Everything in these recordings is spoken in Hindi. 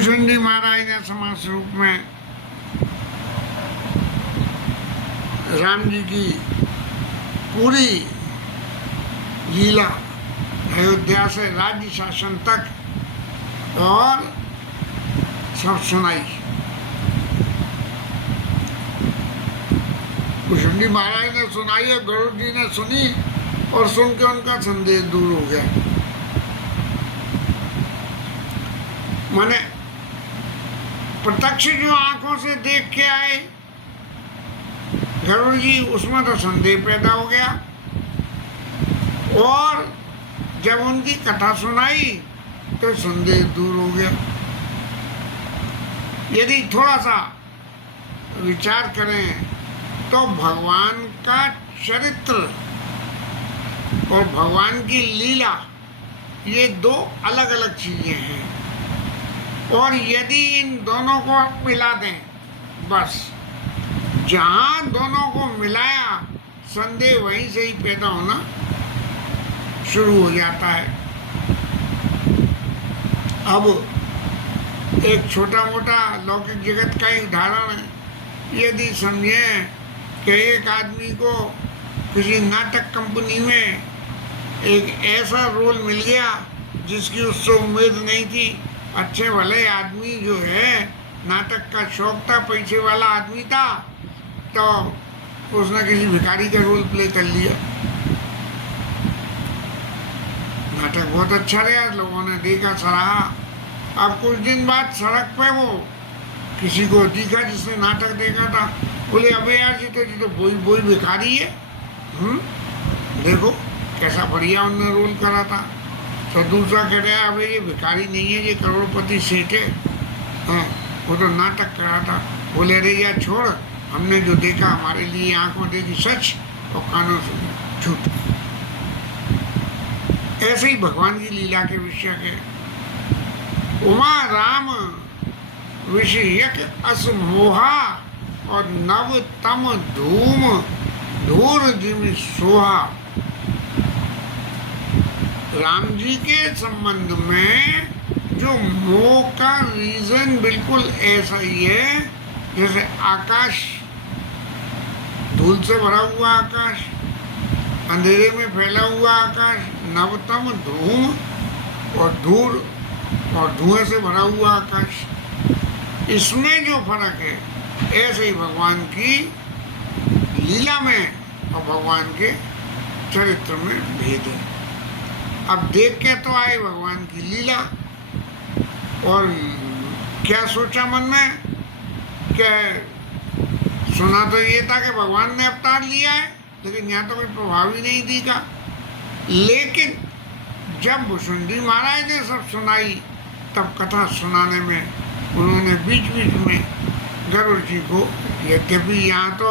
भुजुंडी महाराज ने समास रूप में राम जी की पूरी लीला अयोध्या से राज्य शासन तक और सब सुनाई। भुजुंडी महाराज ने सुनाई और गरुड़ जी ने सुनी और सुन के उनका संदेह दूर हो गया। माने प्रत्यक्ष जो आंखों से देख के आए गरुड़ जी, उसमें तो संदेह पैदा हो गया और जब उनकी कथा सुनाई तो संदेह दूर हो गया। यदि थोड़ा सा विचार करें तो भगवान का चरित्र और भगवान की लीला ये दो अलग अलग चीजें हैं और यदि इन दोनों को आप मिला दें, बस जहां दोनों को मिलाया संदेह वहीं से ही पैदा होना शुरू हो जाता है। अब एक छोटा मोटा लौकिक जगत का ही उदाहरण है। यदि समझे कि एक आदमी को किसी नाटक कंपनी में एक ऐसा रोल मिल गया जिसकी उससे उम्मीद नहीं थी। अच्छे भले आदमी जो है, नाटक का शौक था, पैसे वाला आदमी था, तो उसने किसी भिखारी का रोल प्ले कर लिया। नाटक बहुत अच्छा रहा, लोगों ने देखा, सराहा। अब कुछ दिन बाद सड़क पे वो किसी को दिखा जिसने नाटक देखा था, बोले अबे यार जी तो वही भिखारी है। देखो कैसा बढ़िया उन्होंने रोल करा था। तो दूसरा कह रहा है अबे ये भिखारी नहीं है, ये करोड़पति सेठ है, वो तो नाटक करा था। बोले अरे यार छोड़, हमने जो देखा हमारे लिए आंखों देखी सच और कानों से झूठ। ऐसे ही भगवान की लीला के विषय के उमा राम विषयक असमोहा और नव तम धूम धूर जिम सोहा। राम जी के संबंध में जो मोह का रीजन बिल्कुल ऐसा ही है जैसे आकाश, धूल से भरा हुआ आकाश, अंधेरे में फैला हुआ आकाश, नवतम धूम और धूल और धुएं से भरा हुआ आकाश, इसमें जो फर्क है ऐसे ही भगवान की लीला में और भगवान के चरित्र में भेद है। अब देख के तो आए भगवान की लीला और क्या सोचा मन में, क्या सुना तो ये था कि भगवान ने अवतार लिया है, लेकिन यहाँ तो कोई प्रभाव ही नहीं दिखा। लेकिन जब भुजुंडी महाराज ने सब सुनाई तब कथा सुनाने में उन्होंने बीच बीच में गरुड़ जी को, यद्यपि यहाँ तो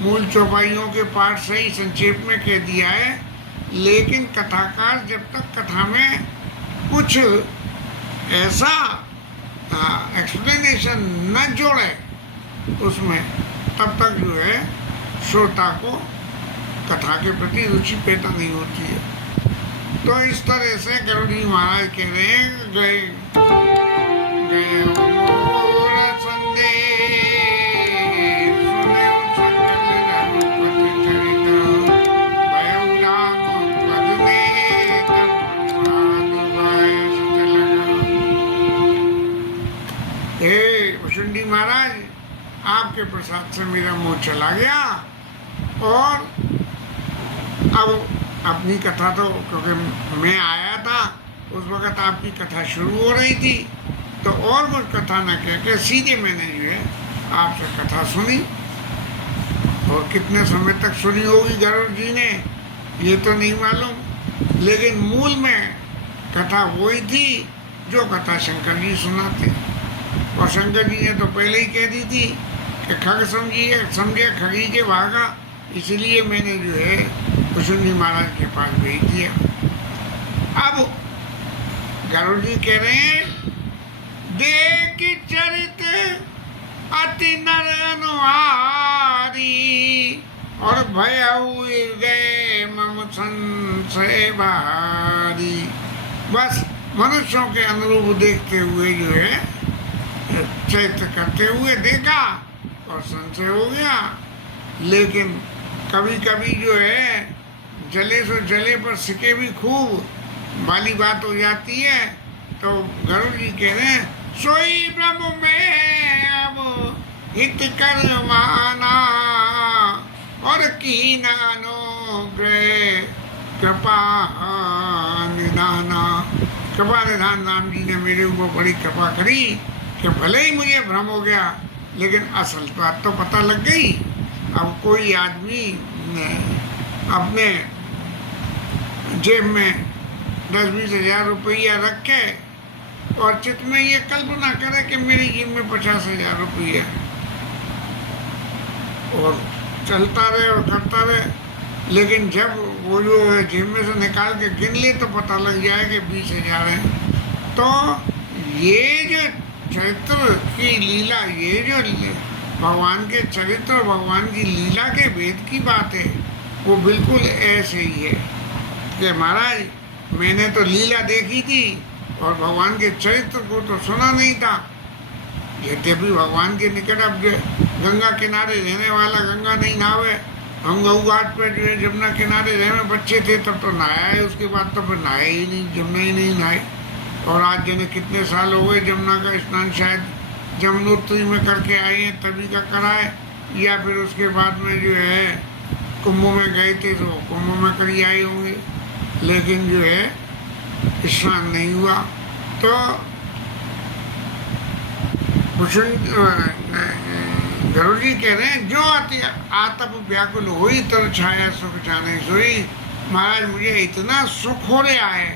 मूल चौपाइयों के पाठ से ही संक्षेप में कह दिया है, लेकिन कथाकार जब तक कथा में कुछ ऐसा एक्सप्लेनेशन न जोड़े उसमें, तब तक जो है श्रोता को कथा के प्रति रुचि पैदा नहीं होती है। तो इस तरह से गरुड़ जी महाराज कह रहे हैं, गए भुजुंडी महाराज, आपके प्रसाद से मेरा मोह चला गया और अब अपनी कथा तो, क्योंकि मैं आया था उस वक़्त आपकी कथा शुरू हो रही थी, तो और कुछ कथा न कह के सीधे मैंने जो है आपसे कथा सुनी। और कितने समय तक सुनी होगी गरुड़ जी ने ये तो नहीं मालूम, लेकिन मूल में कथा वही थी जो कथा शंकर जी सुनाते। और शंकर जी ने तो पहले ही कह दी थी कि खग समझे खगी के भागा, इसलिए मैंने जो है भुजुंडी महाराज के पास भेज दिया। अब गरुड़ जी कह रहे हैं, देख चरित अति नर अनुहारी और भय हुए गए मम संशय भारी। बस मनुष्यों के अनुरूप देखते हुए जो है चैत्र करते हुए देखा और संशय हो गया। लेकिन कभी कभी जो है जले सो जले पर सिके भी खूब वाली बात हो जाती है। तो गरुड़ जी कह रहे हैं सोई ब्रह्म में अब हित कर माना और कीनानो ग्रह कृपा निधाना। कृपा निधान राम जी ने मेरे ऊपर बड़ी कृपा करी कि भले ही मुझे भ्रम हो गया लेकिन असल बात तो पता लग गई। अब कोई आदमी अपने जेब में 10-20 हज़ार रुपया रखे और चित्त में ये कल्पना करे कि मेरी जेब में 50,000 रुपया और चलता रहे और करता रहे, लेकिन जब वो जो जेब में से निकाल के गिन ले तो पता लग जाए कि 20,000 है। तो ये जो चरित्र की लीला, ये जो भगवान के चरित्र, भगवान की लीला के भेद की बात है, वो बिल्कुल ऐसे ही है कि महाराज मैंने तो लीला देखी थी और भगवान के चरित्र को तो सुना नहीं था। यद्यपि भगवान के निकट अब गंगा किनारे रहने वाला गंगा नहीं नहावे, हम गऊ घाट पर जो है जमुना किनारे रहने बच्चे थे तब तो नहाया है, उसके बाद तो फिर नहाए ही नहीं, जमुना ही नहीं नहाए। और आज जने कितने साल हो गए जमुना का स्नान, शायद जमुनोत्री में करके आए हैं तभी का कराए, या फिर उसके बाद में जो है कुंभ में गए थे तो कुंभ में करी आए होंगे, लेकिन जो है स्नान नहीं हुआ। तो गरुड़ जी कह रहे हैं जो आतप व्याकुल हुई तर छाया सुख जाने सोई। महाराज मुझे इतना सुख हो रहा है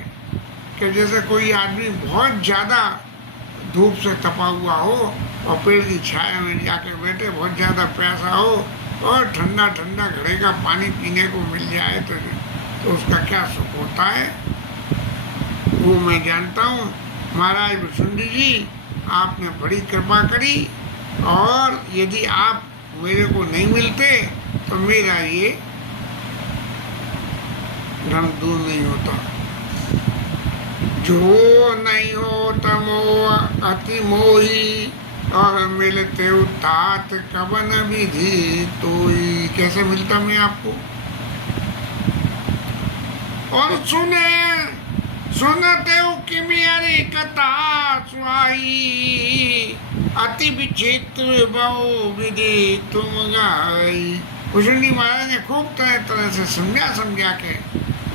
कि जैसे कोई आदमी बहुत ज़्यादा धूप से तपा हुआ हो और पेड़ की छाया में जाके बैठे, बहुत ज़्यादा प्यासा हो और ठंडा ठंडा घड़े का पानी पीने को मिल जाए तो उसका क्या सुख होता है, वो मैं जानता हूँ। महाराज भुसुंडी जी आपने बड़ी कृपा करी और यदि आप मेरे को नहीं मिलते तो मेरा ये भ्रम दूर नहीं होता। जो नहीं हो तमो अति मोही और मिलते तात कवन विधि तोई। कैसे मिलता मैं आपको? और सुनते हो कि मेरी कथा सुहाई अति विचित्र बहु विधि तुम गाई। भुसुंडी महाराज ने खूब तरह तरह से समझा के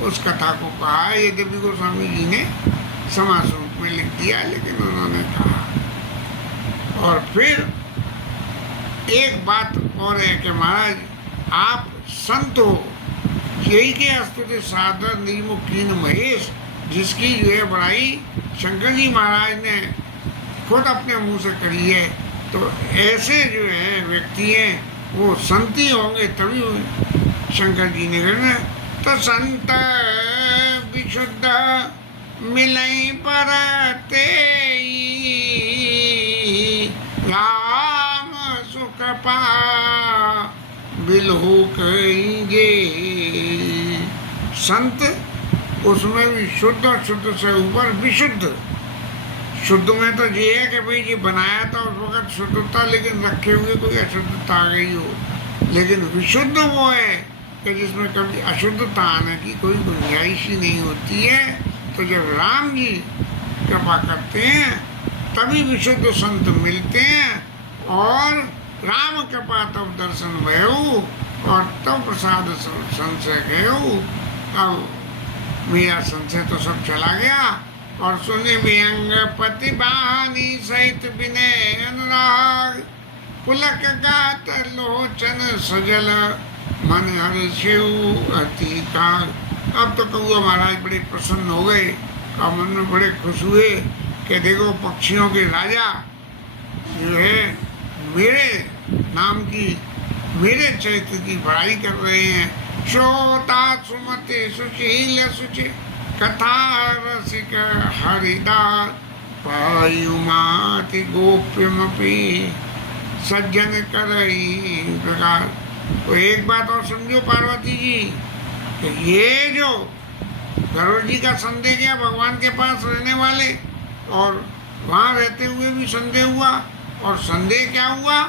उस कथा को कहा। यद्यपि गोस्वामी जी ने समास रूप में लिख दिया, लेकिन उन्होंने कहा। और फिर एक बात और है कि महाराज आप संत हो, यही के स्तुति सादर निर्मुख कीन महेश, जिसकी जो है बड़ाई शंकर जी महाराज ने खुद अपने मुंह से करी है। तो ऐसे जो है व्यक्ति हैं वो संती होंगे तभी शंकर जी ने कहना। तो संत विशुद्ध मिलई पर राम सुकृपा बिलहु कहेंगे। संत उसमें भी शुद्ध और शुद्ध से ऊपर विशुद्ध। शुद्ध में तो ये है कि भाई ये बनाया था उस वक्त शुद्ध था, लेकिन रखे हुए कोई अशुद्धता आ गई हो। लेकिन विशुद्ध वो है कि जिसमें कभी अशुद्धता आने की कोई गुंजाइश ही नहीं होती है। तो जब राम जी कृपा करते हैं तभी विशुद्ध संत मिलते हैं और राम कृपा तब दर्शन भयऊ और तब प्रसाद संशय गयऊ। अब मेरा संशय तो सब चला गया और सुने विहंग पति बानी सहित विनय अनुराग पुलक गात लोचन सजल मन हर शिव अति काग। अब तो कौआ महाराज बड़े प्रसन्न हो गए और मन में बड़े खुश हुए कि देखो पक्षियों के राजा जो है मेरे नाम की, मेरे चरित्र की बड़ाई कर रहे हैं। श्रोता सुमते सुशील सुचि कथा रसिक हरिदास पायुमाति गोप्यमपि सज्जन करई प्रकार। तो एक बात और समझो पार्वती जी कि ये जो गरुड़ जी का संदेह गया भगवान के पास रहने वाले और वहाँ रहते हुए भी संदेह हुआ, और संदेह क्या हुआ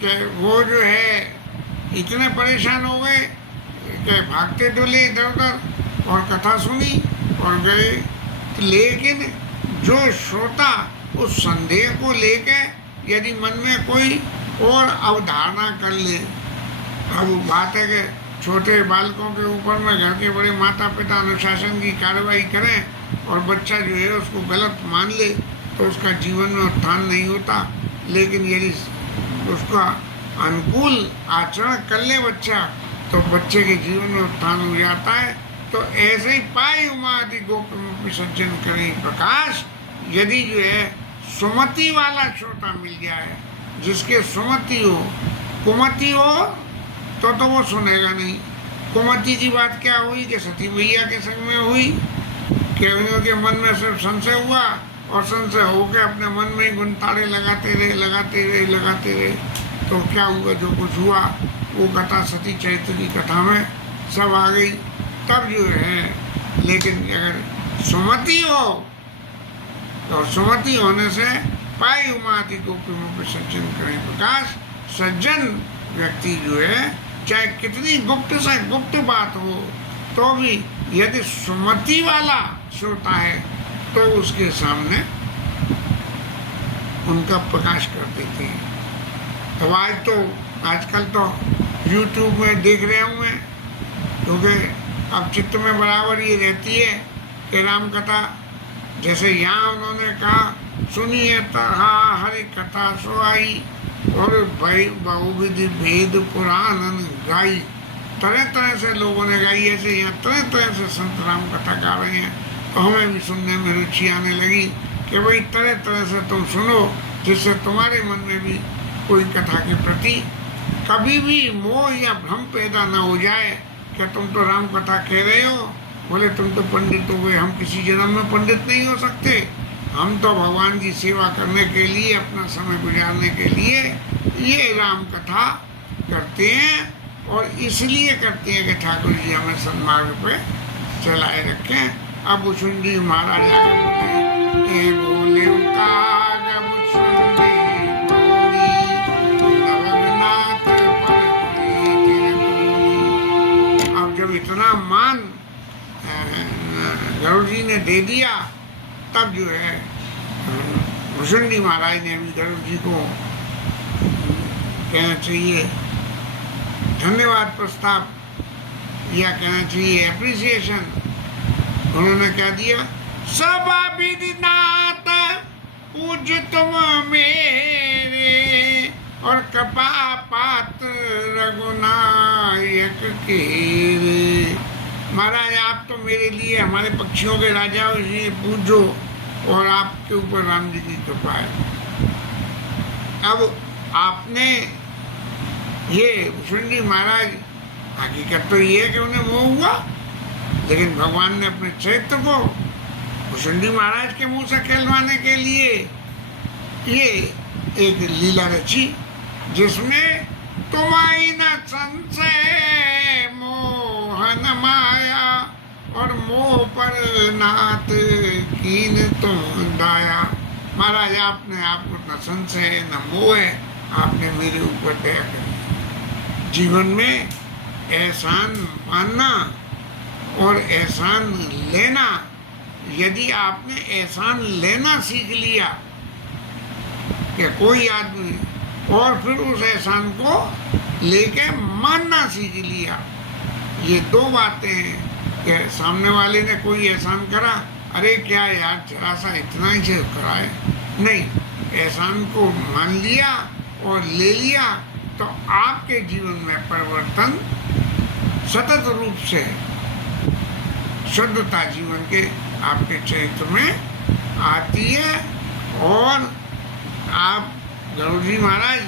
कि वो जो है इतने परेशान हो गए कि भागते डोले इधर उधर और कथा सुनी और गए। लेकिन जो श्रोता उस संदेह को लेके यदि मन में कोई और अवधारणा कर ले, अब बात है कि छोटे बालकों के ऊपर में घर के बड़े माता पिता अनुशासन की कार्रवाई करें और बच्चा जो है उसको गलत मान ले तो उसका जीवन में उत्थान नहीं होता। लेकिन यदि उसका अनुकूल आचरण कर ले बच्चा तो बच्चे के जीवन में उत्थान हो जाता है। तो ऐसे ही पाए उमादि गोप विसर्जन करें प्रकाश। यदि जो है सुमति वाला श्रोता मिल जाए, जिसके सुमति हो, कुमति हो तो वो सुनेगा नहीं। कुमति की बात क्या हुई कि सती मैया के संग में हुई कि उनके मन में सिर्फ संशय हुआ और संशय होकर अपने मन में ही गुनतारे लगाते रहे। तो क्या हुआ, जो कुछ हुआ वो कथा सती चरित्र की कथा में सब आ गई। तब जो है लेकिन अगर सुमति हो तो सुमति होने से पाई उमादि गोपी विसर्जन करें प्रकाश। सज्जन व्यक्ति जो है चाहे कितनी गुप्त से गुप्त बात हो तो भी यदि सुमति वाला श्रोता है तो उसके सामने उनका प्रकाश कर देते हैं। तो आजकल तो YouTube में देख रहे हूँ मैं, क्योंकि अब चित्त में बराबर ये रहती है कि राम कथा, जैसे यहाँ उन्होंने कहा सुनिए तरहा हरि कथा सो आई और भाई बहुविधि भेद पुराण गाई। तरह तरह से लोगों ने गाई, ऐसे यहाँ तरह तरह से संत राम कथा गा रहे हैं। तो हमें भी सुनने में रुचि आने लगी कि भाई तरह तरह से तुम सुनो, जिससे तुम्हारे मन में भी कोई कथा के प्रति कभी भी मोह या भ्रम पैदा न हो जाए कि तुम तो राम कथा कह रहे हो, बोले तुम तो पंडित हो गए। हम किसी जन्म में पंडित नहीं हो सकते। हम तो भगवान की सेवा करने के लिए, अपना समय गुजारने के लिए ये राम कथा करते हैं और इसलिए करते हैं कि ठाकुर जी हमें सन्मार्ग पे चलाए रखें। अब उछुंडी महाराज आगे बोले अब जब इतना मान गरुड़ जी ने दे दिया, तब जो है भुषुंडी महाराज ने भी गरुड़ जी को कहना चाहिए धन्यवाद प्रस्ताव या कहना चाहिए एप्रिसिएशन। उन्होंने क्या दिया, सब विधिनाथ पूज तुम मेरे और कृपा पात्र रघुनायक के। महाराज आप तो मेरे लिए हमारे पक्षियों के राजा हो, इसलिए पूजो और आपके ऊपर राम जी की कृपा है। अब आपने ये भुषुंडी महाराज, हकीकत तो ये है कि उन्हें मोह हुआ, लेकिन भगवान ने अपने चरित्र को भुषुंडी महाराज के मुंह से कहलवाने के लिए ये एक लीला रची, जिसमें तुम्हारी न संशय मोहन माया और मोह पर नाथ कीन तुम दाया। महाराज आपने आपको न संशय न मोह है, आपने मेरे ऊपर दया करी। जीवन में एहसान मानना और एहसान लेना, यदि आपने एहसान लेना सीख लिया कि कोई आदमी, और फिर उस एहसान को लेके मानना सीख लिया, ये दो बातें हैं कि सामने वाले ने कोई एहसान करा, अरे क्या यार जरा सा इतना ही से कराए, नहीं, एहसान को मान लिया और ले लिया तो आपके जीवन में परिवर्तन सतत रूप से शुद्धता जीवन के आपके चरित्र में आती है। और आप गरुड़ जी महाराज,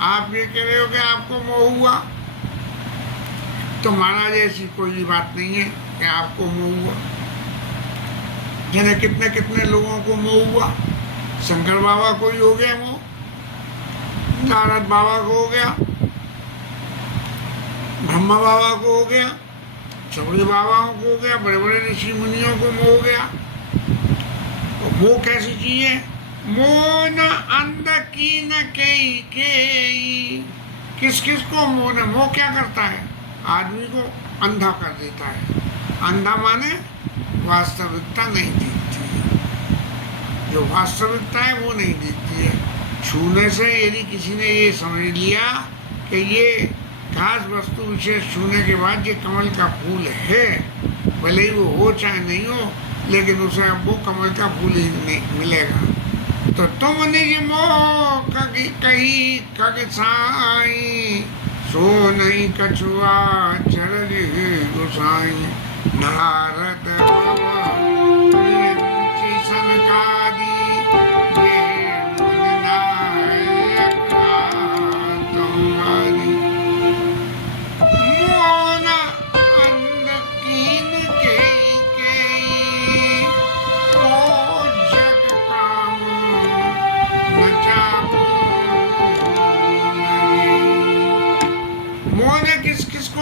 आप ये कह रहे हो कि आपको मोह हुआ, तो महाराज ऐसी कोई बात नहीं है कि आपको मोह हुआ। जिन्हें कितने कितने लोगों को मोह हुआ, शंकर बाबा को ही हो गया मोह, नारद बाबा को हो गया, ब्रह्मा बाबा को हो गया, सबरी बाबाओं को हो गया, बड़े बड़े ऋषि मुनियों को मोह हो गया। और मोह कैसी चीज है मोह न अंध की न के, किस किस को मोह ने, मोह क्या करता है, आदमी को अंधा कर देता है। अंधा माने वास्तविकता नहीं दिखती है, जो वास्तविकता है वो नहीं दिखती है। छूने से यदि किसी ने ये समझ लिया कि ये खास वस्तु विशेष छूने के बाद ये कमल का फूल है, भले ही वो हो चाहे नहीं हो, लेकिन उसे अब वो कमल का फूल ही नहीं मिलेगा। तो तुम निज मोह कही खग साई, सो नहीं कछुआ चरज गोसाई। नारद सनकादि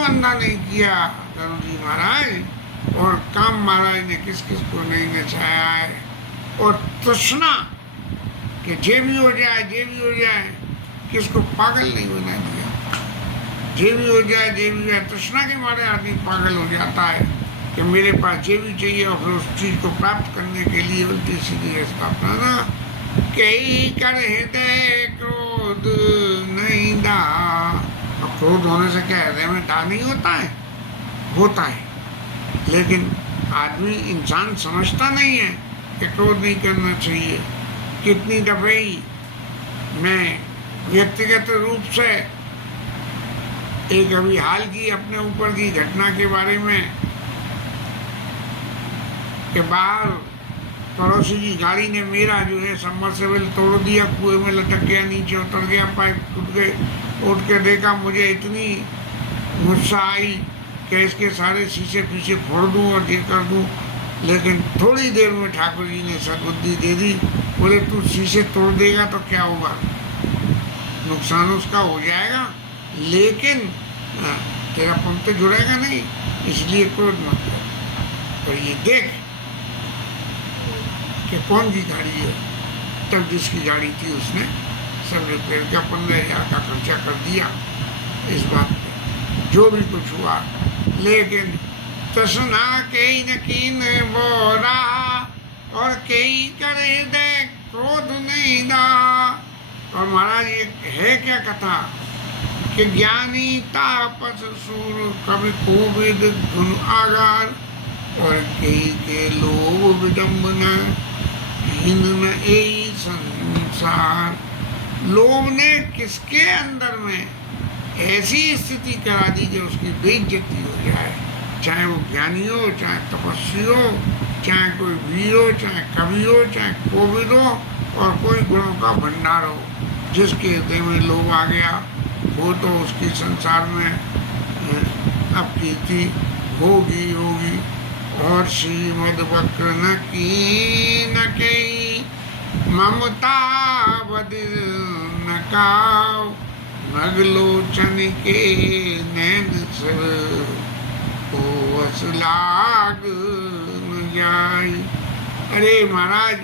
अंधा नहीं किया करुण जी महाराज, और काम महाराज ने किस किस को नहीं नचाया है। और तृष्णा कि जे भी हो जाए, जे भी हो जाए, किसको पागल नहीं बना दिया। जे भी हो जाए, जे भी हो जाए, तृष्णा के मारे आदमी पागल हो जाता है कि मेरे पास जे भी चाहिए, और फिर उस चीज को प्राप्त करने के लिए उल्टी सीधी रास्ता अपनाना। कई कर हृदय क्रोध नहीं दा, क्रोध होने से क्या हृदय में डा नहीं होता है, होता है, लेकिन आदमी इंसान समझता नहीं है कि क्रोध नहीं करना चाहिए। कितनी दफे मैं व्यक्तिगत रूप से एक अभी हाल की अपने ऊपर की घटना के बारे में कि बाहर पड़ोसी की गाड़ी ने मेरा जो है सबमर्सिबल तोड़ दिया, कुएं में लटक गया, नीचे उतर गया, पाइप टूट गए। उठ के देखा, मुझे इतनी गुस्सा आई कि इसके सारे शीशे पीछे फोड़ दूं और ये कर दूं, लेकिन थोड़ी देर में ठाकुर जी ने सद्बुद्धि दे दी। बोले तू शीशे तोड़ देगा तो क्या होगा, नुकसान उसका हो जाएगा, लेकिन तेरा पंप तो जुड़ेगा नहीं, इसलिए क्रोध मत कर। और ये देख कि कौन की गाड़ी है। तब जिसकी गाड़ी थी उसने सब रिपेयर का 15,000 का खर्चा कर दिया इस बात पे, जो भी कुछ हुआ। लेकिन तृष्णा कई न कीन बोरा, और कई करे दे क्रोध नहीं दा। और महाराज ये है क्या कथा कि ज्ञानी तापस सूर कवि कोविद गुण आगार, और कई के लोभ विडम्बना हीन न एई संसार। लोभ ने किसके अंदर में ऐसी स्थिति करा दी कि उसकी बेइज्जती हो जाए, चाहे वो ज्ञानी हो, चाहे तपस्वी हो, चाहे कोई वीर हो, चाहे कवि हो, चाहे कोविद हो, और कोई गुणों का भंडार हो। जिसके हृदय में लोभ आ गया वो तो उसकी संसार में अपकीर्ति होगी होगी। और श्रीमद वक्र न की न कई, ममता बद न काव, नगलोचन के नैन सर को असलाग न जाई। अरे महाराज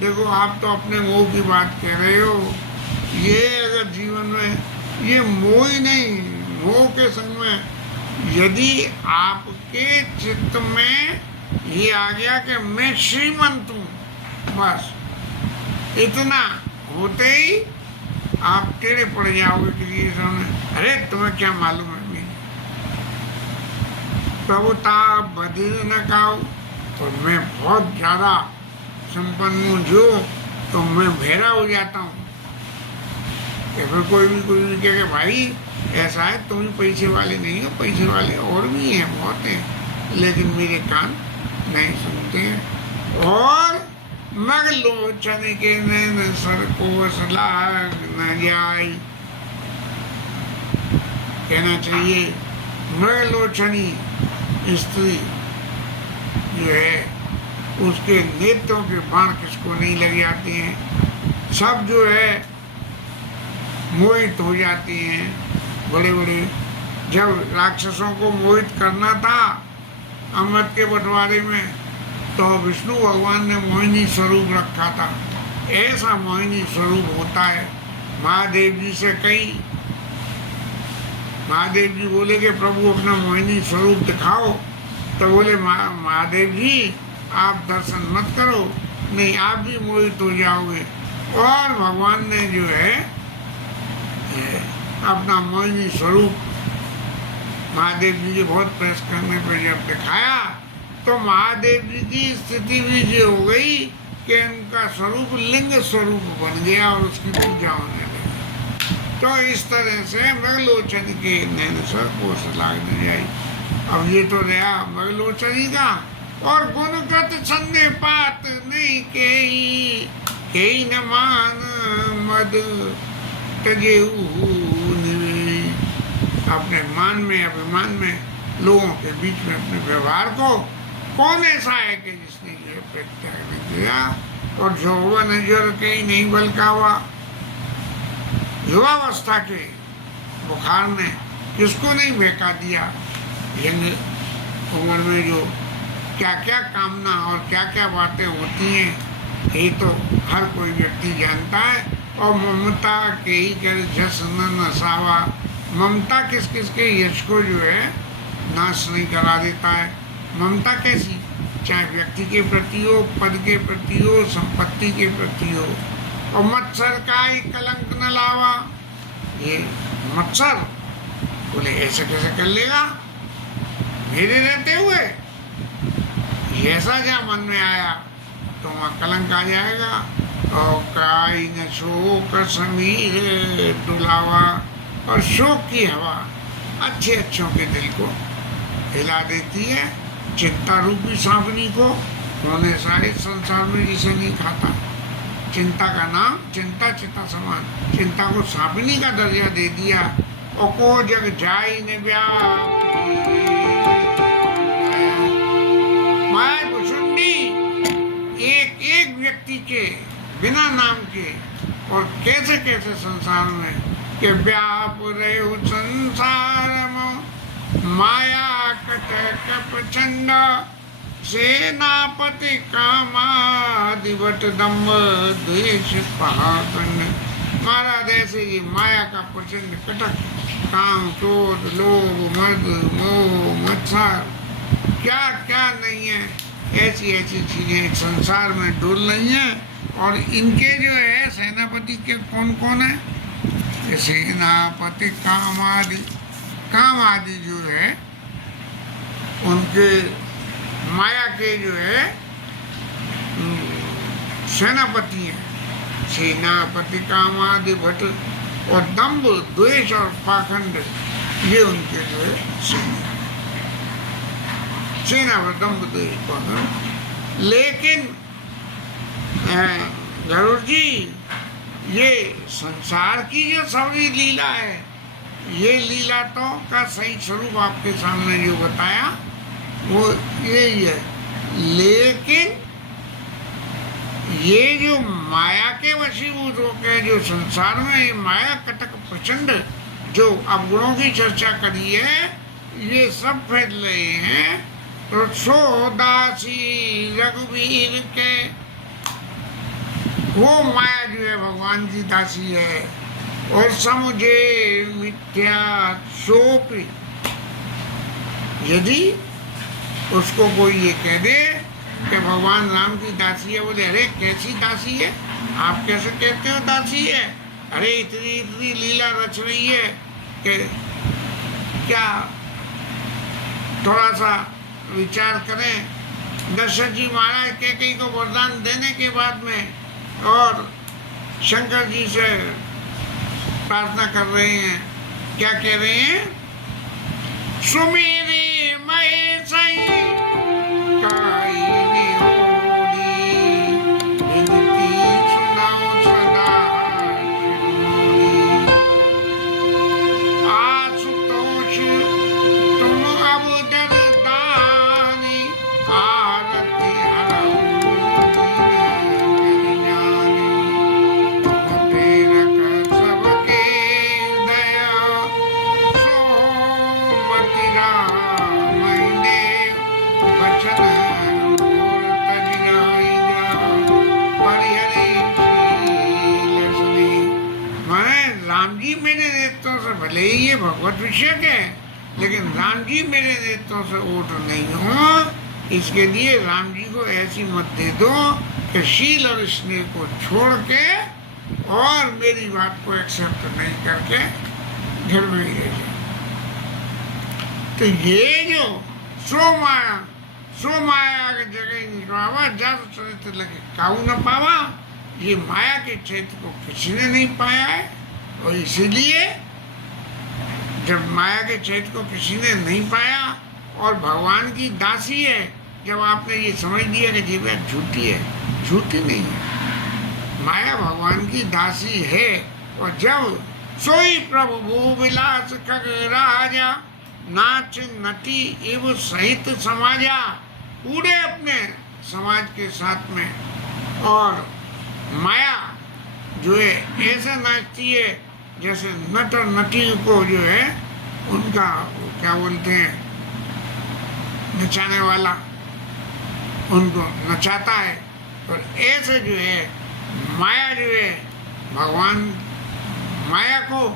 देखो, आप तो अपने मोह की बात कह रहे हो, ये अगर जीवन में ये मोह ही नहीं, मोह के संग में यदि आपके चित्त में ये आ गया कि मैं श्रीमंत हूँ, बस इतना होते ही आप टेढ़े पड़ जाओगे किसी के सामने। अरे तुम्हें क्या मालूम है मेरी प्रभुता बधिर न खाओ, तो मैं बहुत ज्यादा संपन्न हूँ जो, तो मैं भेड़ा हो जाता हूँ। या फिर कोई भी कहे भाई ऐसा है, तुम ही पैसे वाले नहीं हो, पैसे वाले और भी हैं, बहुत हैं, लेकिन मेरे कान नहीं सुनते हैं। और मग लोचन के नैन सर को असलाग न जाई, कहना चाहिए मग लोचनी स्त्री जो है उसके नेत्रों के बाण किसको नहीं लग जाते हैं, सब जो है मोहित हो जाती हैं। बड़े बड़े जब राक्षसों को मोहित करना था अमृत के बंटवारे में, तो विष्णु भगवान ने मोहिनी स्वरूप रखा था, ऐसा मोहिनी स्वरूप होता है। महादेव जी से कही, महादेव जी बोले कि प्रभु अपना मोहिनी स्वरूप दिखाओ, तो बोले महादेव जी आप दर्शन मत करो, नहीं आप भी मोहित हो जाओगे। और भगवान ने जो है अपना मोहिनी स्वरूप महादेव जी के बहुत प्रयास करने पर जब दिखाया, तो महादेव जी की स्थिति भी जो हो गई कि उनका स्वरूप लिंग स्वरूप बन गया और उसकी पूजा होने लगी। तो इस तरह से मृगलोचन के नैन सर कोस लागने जाई। अब ये तो रहा मृगलोचनी का। और गुणकृत छन्ने पात नहीं केई न मान मद तजेऊ निवे। अपने मान में अभिमान में लोगों के बीच में अपने व्यवहार को कौन ऐसा है कि जिसने ये परित्याग नहीं किया। और यौवन जर के ही नहीं बल्का हुआ, युवावस्था के बुखार ने किसको नहीं बहका दिया। यंग उम्र में जो क्या क्या कामना और क्या क्या बातें होती हैं ये तो हर कोई व्यक्ति जानता है। और ममता के ही कर जस न नसावा, ममता किस किस के यश को जो है नाश नहीं करा देता है। ममता कैसी, चाहे व्यक्ति के प्रति हो, पद के प्रति हो, संपत्ति के प्रति हो। और मत्सर का ही कलंक न लावा, ये मत्सर बोले ऐसे कैसे कर लेगा मेरे रहते हुए, ऐसा क्या मन में आया तो वहाँ कलंक आ जाएगा। और काई न शोक समीर डुलावा, और शोक की हवा अच्छे अच्छों के दिल को हिला देती है। चिंता रूपी सांपनी को होने सारे संसार में जिसे नहीं खाता। चिंता का नाम चिंता चिता समान, चिंता को सांपनी का दर्जा दे दिया। और को जग जाई न व्यापी, माया भुसुंडी एक एक व्यक्ति के बिना नाम के और कैसे कैसे संसार में के व्याप रहे संसार माया कट कप चंड सेनापति कामादिवट दम्भ द्वेष पहाखंड। महाराज ऐसे ही माया का प्रचंड कटक, काम क्रोध लोभ मद मोह मत्सर क्या क्या नहीं है, ऐसी ऐसी चीजें संसार में डोल रही हैं। और इनके जो है सेनापति के कौन कौन है, सेनापति काम आदि जो है उनके माया के जो है सेनापति हैं। सेनापति काम आदि भट्ट और दम्भ द्वेष और पाखंड ये उनके जो है सेना पर दम्भ द्वेष पाखंड। लेकिन गरुड़ जी ये संसार की जो सारी लीला है, ये लीला तो का सही स्वरूप आपके सामने जो बताया वो यही है। लेकिन ये जो माया के वशीभूत होकर जो संसार में ये माया कटक प्रचंड जो अवगुणों की चर्चा करी है, ये सब फैल रहे हैं। तो सो दासी रघुवीर के वो माया जो है भगवान की दासी है। और समुझे मिथ्या सोप, यदि उसको कोई ये कह दे कि भगवान राम की दासी है, बोले अरे कैसी दासी है, आप कैसे कहते हो दासी है, अरे इतनी इतनी लीला रच रही है कि क्या थोड़ा सा विचार करें। दशरथ जी महाराज कैकेयी को वरदान देने के बाद में और शंकर जी से प्रार्थना कर रहे हैं, क्या कह रहे हैं, सुमेरे मैं सही काई निहोरी, विनती सुनाओ सदा शिरोरी। आशुतोष तुम अब दरदानी, आरती हरऊ सबके दया सोमति राम। राम जी मेरे नेत्रों से भले ही ये भगवत विषय है, लेकिन राम जी मेरे नेत्रों से ओट नहीं हो, इसके लिए राम जी को ऐसी मत दे दो कि शील और स्नेह को छोड़ के और मेरी बात को एक्सेप्ट नहीं करके घर में ही रह जाए। तो ये जो सो माया के जगह ही निकलावा, जादू चरित्र लगे काऊ न पावा, ये माया के चैत्र को किसी ने नहीं पाया है। और इसीलिए जब माया के चैत्र को किसी ने नहीं पाया और भगवान की दासी है, जब आपने ये समझ लिया कि जीव झूठी है, झूठी नहीं है, माया भगवान की दासी है। और जब सोई प्रभु भू विलास खग राजा, नाच नटी एवं सहित समाजा, पूरे अपने समाज के साथ में। और माया जो है ऐसे नाचती है जैसे नट और नटी को जो है उनका क्या बोलते हैं, नचाने वाला उनको नचाता है। और ऐसे जो है माया जो है भगवान, माया को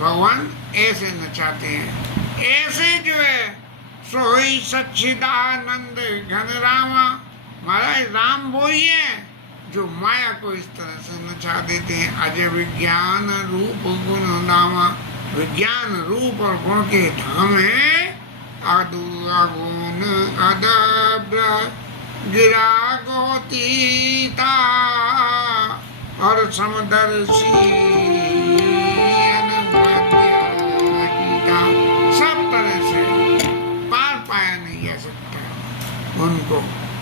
भगवान ऐसे नचाते हैं। ऐसे जो है सोई सच्चिदानंद घन रामा, महाराज राम वो ही है जो माया को इस तरह से नचा देते हैं। अजय विज्ञान रूप गुण नामा, विज्ञान रूप और गुण के धाम है। अदु अगुण अदब्र गिरा गोतीता और समदर्शी उनको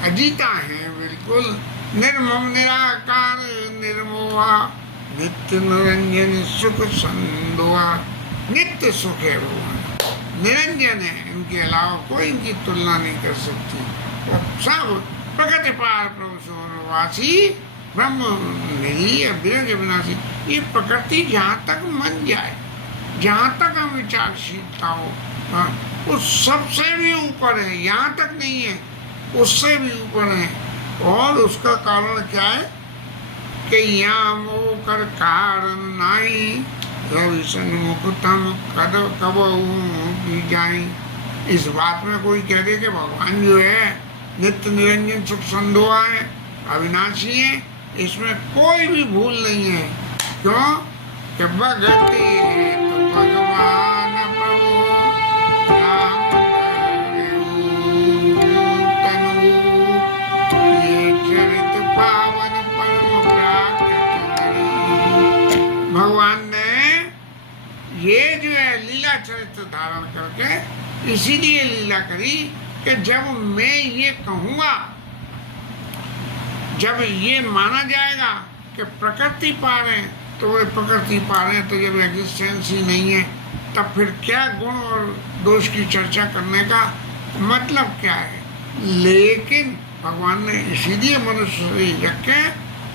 अजीता है बिल्कुल। निर्मम निराकार निर्मोहा, नित्य निरंजन सुख संदोहा, नित्य सुख है भगवान, निरंजन है, इनके अलावा कोई इनकी तुलना नहीं कर सकती। और सब प्रकृति पार प्रभु सोनवासी ब्रह्म नहीं विरंज विनाशी। ये प्रकृति जहाँ तक मन जाए, जहाँ तक हम विचारशीलता हो, वो सबसे भी ऊपर है, यहाँ तक नहीं है, उससे भी ऊपर है। और उसका कारण क्या है कि यहाँ मोह कर कारण नाई, रवि सन्मुखतम कद कब की जाई। इस बात में कोई कह दे कि भगवान जो है नित्य निरंजन सुख संदोहा है, अविनाशी है, इसमें कोई भी भूल नहीं है। क्यों कि भगति है तो भगवान प्रभु राम तनु, ये चरित पावन परम प्राकृत। भगवान ने ये जो है लीला चरित्र धारण करके इसीलिए लीला करी कि जब मैं ये कहूँगा, जब ये माना जाएगा कि प्रकृति पार है, तो वे प्रकृति पार है, तो जब एग्जिस्टेंस ही नहीं है, तब फिर क्या गुण और दोष की चर्चा करने का मतलब क्या है। लेकिन भगवान ने इसीलिए मनुष्य शरीर रखे,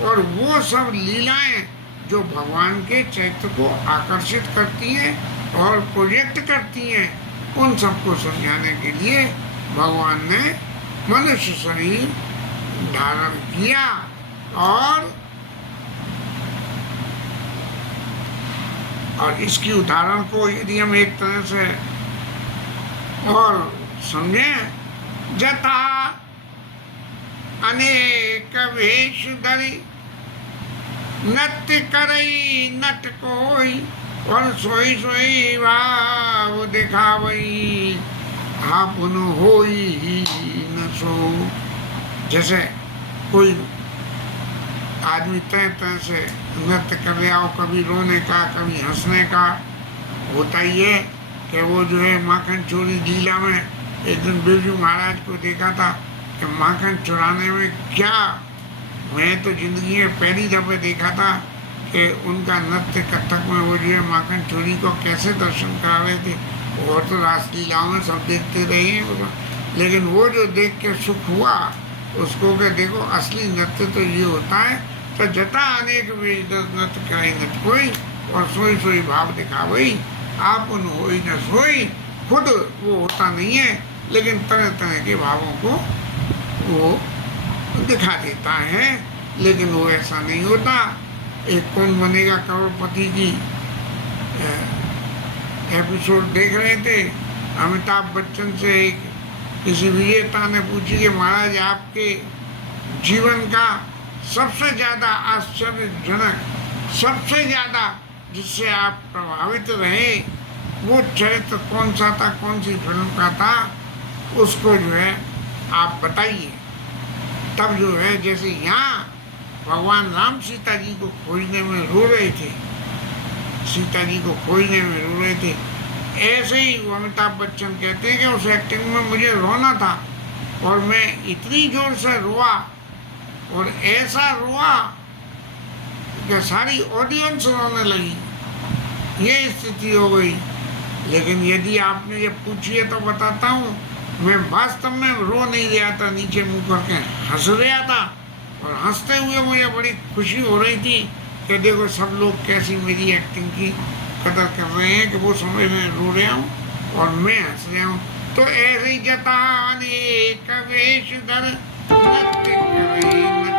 और वो सब लीलाएं जो भगवान के चैत्र को आकर्षित करती हैं और प्रोजेक्ट करती हैं, उन सबको समझाने के लिए भगवान ने मनुष्य शरीर धारण किया। और इसकी उदाहरण को यदि हम एक तरह से और समझें, जथा अनेक वेश धरी, नृत्य करई नट कोई, और सोई सोई भाव दिखावई, आपन होई ही न सो। जैसे कोई आदमी तय तय से नृत्य कर रहा हो, कभी रोने का कभी हंसने का, होता ही है कि वो जो है माखन चोरी लीला में एक दिन बिरजू महाराज को देखा था कि माखन चुराने में क्या, मैं तो जिंदगी में पहली दफे देखा था कि उनका नृत्य कथक में वो जो है माखन चोरी को कैसे दर्शन करा रहे थे। और तो रासलीलाओं में सब देखते रहे हैं, लेकिन वो जो देख के सुख हुआ उसको के देखो असली नृत्य तो ये होता है। तो जटा अनेक नृत्य कराई नृत्य कोई, और सोई सोई भाव दिखावई, आप उन होई न सोई। खुद वो होता नहीं है, लेकिन तरह तरह के भावों को वो दिखा देता है, लेकिन वो ऐसा नहीं होता। एक कौन बनेगा करोड़पति की एपिसोड देख रहे थे, अमिताभ बच्चन से एक किसी विजेता ने पूछी कि महाराज आपके जीवन का सबसे ज़्यादा आश्चर्यजनक, सबसे ज़्यादा जिससे आप प्रभावित रहे वो चरित्र कौन सा था, कौन सी फिल्म का था, उसको जो है आप बताइए। तब जो है जैसे यहाँ भगवान राम सीता जी को खोजने में रो रहे थे, सीता जी को खोजने में रो रहे थे, ऐसे ही अमिताभ बच्चन कहते हैं कि उस एक्टिंग में मुझे रोना था और मैं इतनी जोर से रोआ और ऐसा रोआ कि सारी ऑडियंस रोने लगी, ये स्थिति हो गई। लेकिन यदि आपने ये पूछी है तो बताता हूँ, मैं वास्तव में रो नहीं रहा था, नीचे मुंह करके हंस रहा था और हंसते हुए मुझे बड़ी खुशी हो रही थी कि देखो सब लोग कैसी मेरी एक्टिंग की कदर कर रहे हैं कि वो समय में रो रहा हूँ और मैं हंस रहा हूँ। तो ऐसे ही जताने का वेश धर नृत्य करे